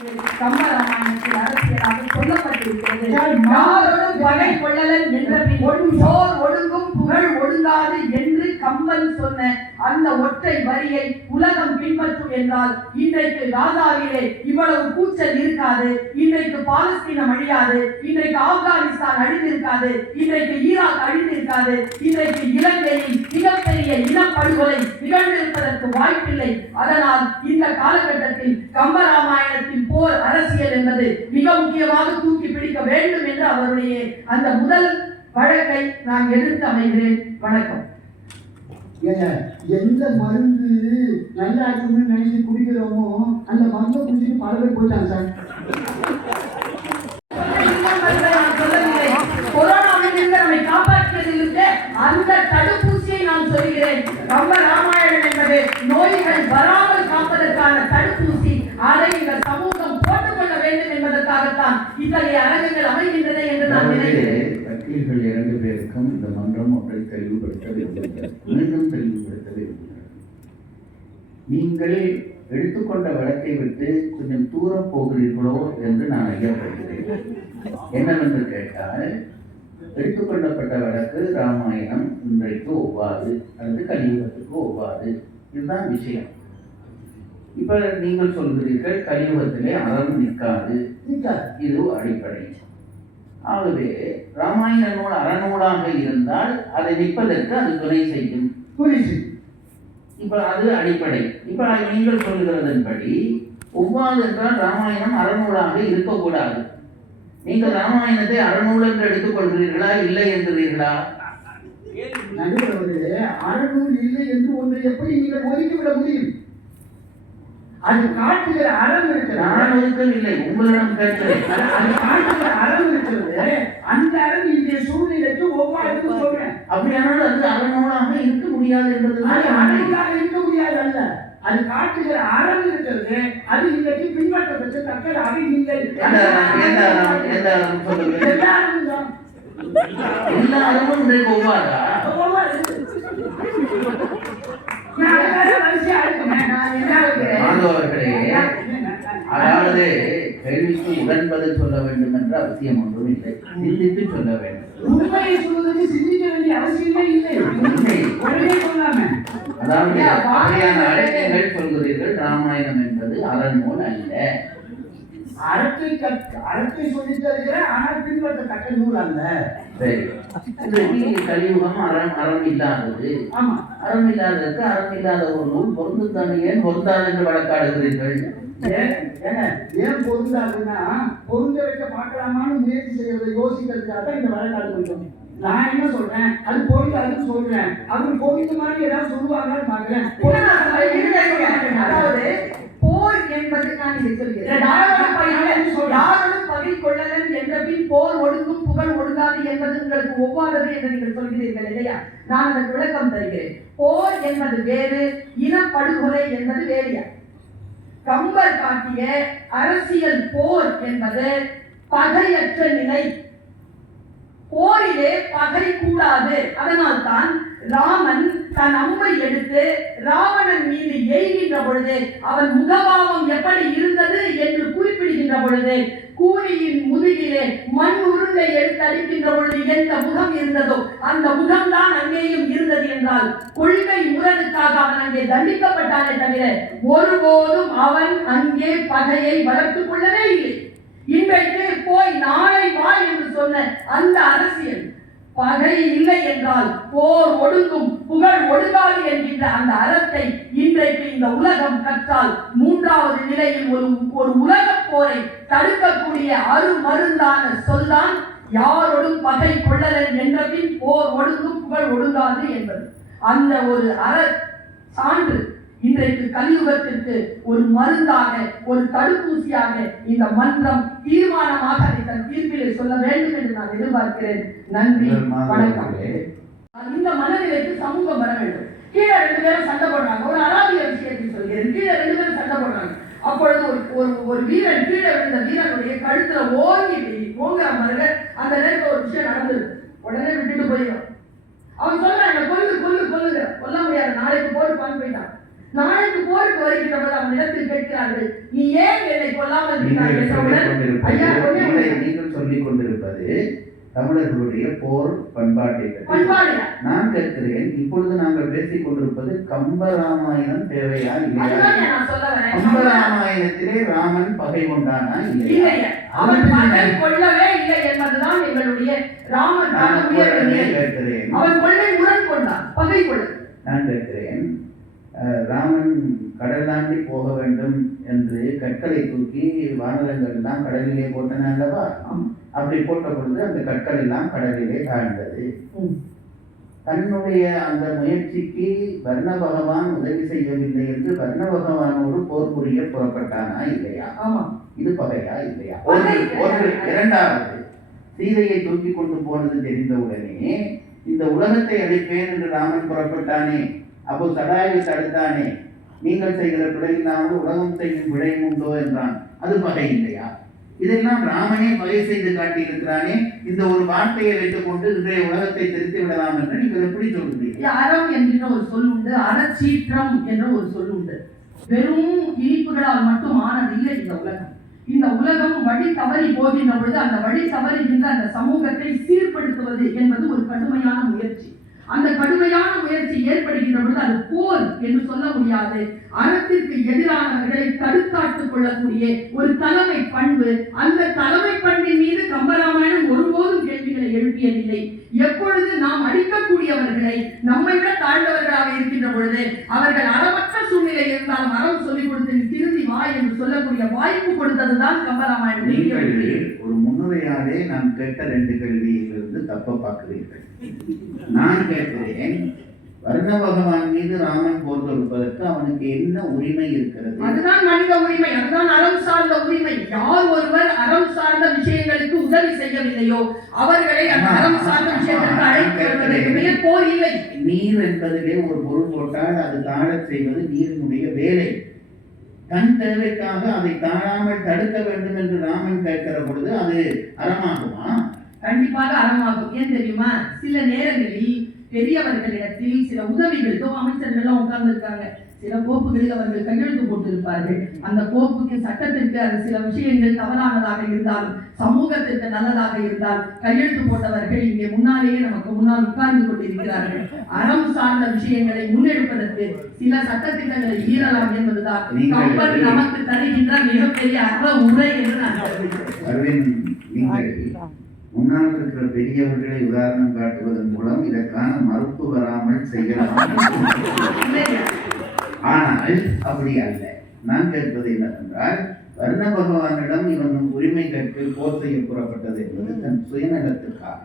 கம்பராமாயணத்தில் அரசியலாக சொல்லப்பட்டிருக்கிறது. யார் யாரோடும் பகை கொள்ளலன் என்ற பின் ஒன்றோர் ஒடுங்கும் புகழ் ஒடுங்காது என்று கம்பன் சொன்ன அந்த ஒற்றை வரியை உலகம் பின்பற்றும் என்றால் இன்றைக்கு காசாவிலே இவ்வளவு கூச்சல் இருக்காது இன்றைக்கு பாலஸ்தீனம் அழியாது இன்றைக்கு ஆப்கானிஸ்தான் அழிந்திருக்காது இன்றைக்கு ஈராக் அழிந்திருக்காது இன்றைக்கு இலங்கையில் மிகப்பெரிய இனப்படுகொலை நிகழ்ந்திருப்பதற்கு வாய்ப்பில்லை. அதனால் இந்த காலகட்டத்தில் கம்பராமாயணத்தின் போர் அரசியல் என்பது மிக முக்கியமாக தூக்கி பிடிக்க வேண்டும் என்று அவருடைய அந்த முதல் வழக்கை நான் எதிர்த்து அமைகிறேன். வணக்கம். ஏங்க எந்த மருந்து நல்லா இருக்குன்னு நினைச்சு குடிக்கிறோமோ அந்த மருந்தை குடிச்சிட்டு பல பேர் போயிட்டாங்க சார் கொரோனாவிலிருந்து நம்மை காப்பாற்றியதிலிருந்து அந்த தடுப்பூசியை நான் சொல்கிறேன். ரொம்ப ராமாயணம் என்பது நோய்கள் வராமல் காப்பதற்கான தடுப்பூசி அதை இந்த சமூகம் போட்டுக்கொள்ள வேண்டும் என்பதற்காகத்தான் இத்தகைய அரங்குகள் அமைகின்றன என்று நான் நினைக்கிறேன். வக்கீல்கள் இரண்டு பேருக்கும் இந்த மன்றம் ஒன்றை தெளிவுபடுத்த விரும்புகிறது. மீண்டும் தெளிவுபடுத்த விரும்புகிறது. நீங்கள் எடுத்துக்கொண்ட வழக்கை விட்டு கொஞ்சம் தூரம் போகிறீர்களோ என்று நான் ஐயப்படுகிறேன். என்னவென்று கேட்டால் எடுத்துக்கொள்ளப்பட்ட வழக்கு ராமாயணம் இன்றைக்கு ஒவ்வாது அல்லது கலியுகத்துக்கு ஒவ்வாது. இதுதான் விஷயம். இப்ப நீங்கள் சொல்கிறீர்கள் கலியுகத்திலே அறம் நிற்காது. நிக்காது. இது அடிப்படை. ஆகவே ராமாயண நூல் அறநூலாக இருந்தால் அதை நிற்பதற்கு அது துணை செய்யும். புரியுது இப்ப அது அடிப்படை. இப்ப நீங்கள் சொல்கிறதன்படி ஒவ்வாது என்றால் ராமாயணம் அறநூலாக இருக்கக்கூடாது. நீங்கள் ராமாயணத்தை அறநூல் என்று எடுத்துக்கொள்கிறீர்களா இல்லை என்கிறீர்களா நடுவர்களே அறநூல் இல்லை என்று ஒன்றை எப்படி நீங்கள் ஒதுக்கிவிட முடியும்? அது காட்டுகிற அறம் நான் இருக்கிறார் ஒதுக்கவில்லை உங்களிடம் கேட்கிறேன். அது காட்டுகிற அறம் இருக்கிறது. அந்த அறம் இன்றைய சூழ்நிலைக்கு ஒவ்வாதுன்னு சொல்றேன். அப்படியானால் அது அறநூலாக இருக்க முடியாது உண்மை. அறநூலாக இருக்க முடியாது அல்ல அது காட்டுகிற அறம் இருக்கிறது. அது இன்றைக்கு பின்பற்றப்பட்ட தக்கதாக இல்லை எந்த அறம் எந்த அறம் எந்த அறம் சொல்லுங்கள் எல்லா அறமும் தான். எல்லா அறமும் இன்றைக்கு ஒவ்வாதா ஒவ்வாது. அதாவது கேள்விக்கு உடன் பதில் சொல்ல வேண்டும் என்ற அவசியம் ஒன்றும் இல்லை. சிந்தித்து சொல்ல வேண்டும். உண்மையை சொல்வதற்கு சிந்திக்க வேண்டிய அவசியமே இல்லை. உண்மை. உடனே சொல்லாம. அதாவது அழைப்புகள் சொல்கிறீர்கள் ராமாயணம் என்பது அறநூல் அல்ல. அறத்தை அறத்தை சொல்லித் தருகிற ஆனால் பின்பற்றத்தக்க நூல் அல்ல. கலியுகம் அறம் அறம் இல்லாதது. ஆமா. அறம் இல்லாததற்கு அறம் இல்லாத ஒரு நூல் பொருந்தும் தானே ஏன் பொருந்தாது என்று வழக்காடுகிறீர்கள்? ஏன் பொருந்தாதுன்னா பொருந்த வைக்க பார்க்கலாமான்னு முயற்சி செய்யறதை யோசிக்கிறதுக்காக இந்த வழக்காடு கொஞ்சம் நான் என்ன சொல்றேன்? அது பொருந்தாதுன்னு சொல்றேன். அவங்க பொருந்த மாதிரி ஏதாவது சொல்லுவாங்கன்னு பாக்குறேன் அதாவது என்பது நான் இதை சொல்கிறேன். பகை கொள்ளலன் என்ற பின் போர் ஒடுங்கும் புகழ் ஒடுங்காது என்பது உங்களுக்கு ஒவ்வாதது என்று நீங்கள் சொல்கிறீர்கள் இல்லையா? நான் அதற்கு விளக்கம் தருகிறேன். போர் என்பது வேறு இனப்படுகொலை என்பது வேறியா? கம்பர் காட்டிய அரசியல் போர் என்பது பகையற்ற நிலை போரிலே பகை கூடாது அதனால் தான் ராமன் தன் அம்பை எடுத்து ராவணன் மீது எய்கின்ற பொழுது அவன் முகபாவம் எப்படி இருந்தது என்று குறிப்பிடுகின்ற பொழுது கூலியின் முதுகிலே மண் உருண்டை எடுத்து அளிக்கின்ற பொழுது எந்த முகம் இருந்ததோ அந்த முகம்தான் அங்கேயும் இருந்தது என்றால் கொள்கை முரணுக்காக அவன் அங்கே தண்டிக்கப்பட்டானே தவிர ஒருபோதும் அவன் அங்கே பகையை வளர்த்துக் கொள்ளவே இல்லை. இன்றைக்கு போய் நாளை வா என்று சொன்ன அந்த அரசியல் பகை இல்லை என்றால் போர் ஒடுங்கும் புகழ் ஒடுங்காது என்கின்ற அந்த அறத்தை இன்றைக்கு இந்த உலகம் கற்றால் மூன்றாவது நிலையில் ஒரு ஒரு உலகப் போரை தடுக்கக்கூடிய அருமருந்தான சொல்தான் யாரோடும் பகை கொள்ளலன் என்றபின் போர் ஒடுங்கும் புகழ் ஒடுங்காது என்பது. அந்த ஒரு அற சான்று இன்றைக்கு கலியுகத்திற்கு ஒரு மருந்தாக ஒரு தடுப்பூசியாக இந்த மன்றம் தீர்மானமாக அதை தன் தீர்ப்பிலே சொல்ல வேண்டும் என்று நான் எதிர்பார்க்கிறேன். நன்றி. வணக்கம். இந்த மனநிலைக்கு சமூகம் வர வேண்டும். கீழே ரெண்டு பேரும் சண்டை போடுறாங்க. ஒரு அராபிய விஷயத்தை சொல்கிறேன். கீழே ரெண்டு பேரும் சண்டை போடுறாங்க. அப்பொழுது ஒரு ஒரு ஒரு வீரன் கீழே விழுந்த வீரனுடைய கழுத்துல ஓங்கி ஓங்குற மாதிரி அந்த நேரத்தில் ஒரு விஷயம் நடந்தது. உடனே விட்டுட்டு போயிடும். அவன் சொல்றாங்க போது அவனிடத்தில் கேட்கிறார்கள். நீ ஏன் என்னை கொல்லாமல் நீங்கள் சொல்லிக் கொண்டிருப்பது தமிழர்களுடைய போர் பண்பாட்டை நான் கேட்கிறேன் இப்பொழுது நாங்கள் பேசிக் கொண்டிருப்பது கம்பராமாயணம் தேவையா இல்லையா? கம்பராமாயணத்திலே ராமன் பகை கொண்டானா இல்லையா? அவன் இல்லை என்பதுதான் எங்களுடைய ராமன் அவன் கொள்ளை முரண் கொண்டான். பகை கொள்ள. நான் கேட்கிறேன் ராமன் கடல் தாண்டி போக வேண்டும் என்று கற்களை தூக்கி வானரங்கள் எல்லாம் கடலிலே போட்டன அல்லவா. அப்படி போட்ட பொழுது அந்த கற்கள் எல்லாம் கடலிலே தாழ்ந்தது. தன்னுடைய அந்த முயற்சிக்கு வர்ண பகவான் உதவி செய்யவில்லை என்று வர்ண பகவானோடு போர் புரிய புறப்பட்டானா இல்லையா? ஆமா. இது பகையா இல்லையா? இரண்டாவது சீதையை தூக்கி கொண்டு போனது தெரிந்தவுடனே இந்த உலகத்தை அழிப்பேன் என்று ராமன் புறப்பட்டானே அப்போ சடாயை தடுத்தானே. நீங்கள் செய்கிற பிழை உலகம் செய்யும் பிழையும் உண்டோ என்றான். அது பகை இல்லையா? இதெல்லாம் ராமனே பகை செய்து காட்டியிருக்கிறானே. இந்த ஒரு வார்த்தையை வைத்துக்கொண்டு இன்றைய உலகத்தை திருத்தி விடலாம் என்று நீங்கள் எப்படி சொல்கிறீர்கள்? அறம் என்கின்ற ஒரு சொல் உண்டு அறச்சீற்றம் என்ற ஒரு சொல் உண்டு. வெறும் இனிப்புகளால் மட்டும் ஆனது இல்லை இந்த உலகம். இந்த உலகம் வழி தவறி போகின்ற பொழுது அந்த வழி தவறுகின்ற அந்த சமூகத்தை சீர்படுத்துவது என்பது ஒரு கடுமையான முயற்சி. அந்த கடுமையான முயற்சி ஏற்படுகின்ற பொழுது அது போர் என்று சொல்ல முடியாது. அறத்திற்கு எதிரானவர்களை தடுத்தாட்டுக் கொள்ளக்கூடிய ஒரு தலைமை பண்பு அந்த தலைமை பண்பின் மீது கம்பராமாயணம் ஒருபோதும் கேள்விகளை எழுப்பியதில்லை. எப்பொழுது நாம் அடிக்கக்கூடியவர்களை நம்மை விட தாழ்ந்தவர்களாக இருக்கின்ற பொழுது அவர்கள் அறமற்ற சூழ்நிலை இருந்தாலும் அறம் சொல்லிக் கொடுத்து திருந்தி வா என்று சொல்லக்கூடிய வாய்ப்பு கொடுத்ததுதான் கம்பராமாயணம். ஒரு முன்னுரையாலே நான் கேட்ட ரெண்டு கேள்வியிலிருந்து தப்ப பார்க்கிறீர்கள். நான் கேட்கிறேன் வர்ண பகவான் மீது ராமன் போர் தொடுப்பதற்கு அவனுக்கு என்ன உரிமை இருக்கிறது? அதுதான் மனித உரிமை அதுதான் அறம் சார்ந்த உரிமை. யார் ஒருவர் அறம் சார்ந்த விஷயங்களுக்கு உதவி செய்யவில்லையோ அவர்களை அந்த அறம் சார்ந்த விஷயத்திற்கு அழைத்து வருவதற்கு மேல் போர் இல்லை நீர் என்பதிலே ஒரு பொருள் போட்டால் அது தாழச் செய்வது நீரினுடைய வேலை. தன் தேவைக்காக அதை தாழாமல் தடுக்க வேண்டும் என்று ராமன் கேட்கிற பொழுது அது அறமாகுமா? கண்டிப்பாக அறமாகும். ஏன் தெரியுமா? சில நேரங்களில் பெரியவர்களிடத்தில் சில உதவிகளுக்கும் அமைச்சர்கள் உட்கார்ந்து இருக்காங்க சில கோப்புகளில் அவர்கள் கையெழுத்து போட்டிருப்பார்கள். அந்த கோப்புக்கு சட்டத்திற்கு அது சில விஷயங்கள் தவறானதாக இருந்தாலும் சமூகத்திற்கு நல்லதாக இருந்தால் கையெழுத்து போட்டவர்கள் இங்கே முன்னாலேயே நமக்கு முன்னால் உட்கார்ந்து கொண்டிருக்கிறார்கள். அறம் சார்ந்த விஷயங்களை முன்னெடுப்பதற்கு சில சட்டத்திட்டங்களை மீறலாம் என்பதுதான். கம்பன் நமக்கு தருகின்ற மிகப்பெரிய அற உரை என்று நான் கருதுகிறேன். முன்னால் இருக்கிற பெரியவர்களை உதாரணம் காட்டுவதன் மூலம் இதற்கான மறுப்பு வராமல் செய்யலாம்? ஆனால் அப்படி அல்ல. நான் கேட்பது என்னவென்றால் வர்ண பகவானிடம் இவன் உரிமை கேட்டு போர் செய்ய புறப்பட்டது என்பது தன் சுயநலத்திற்காக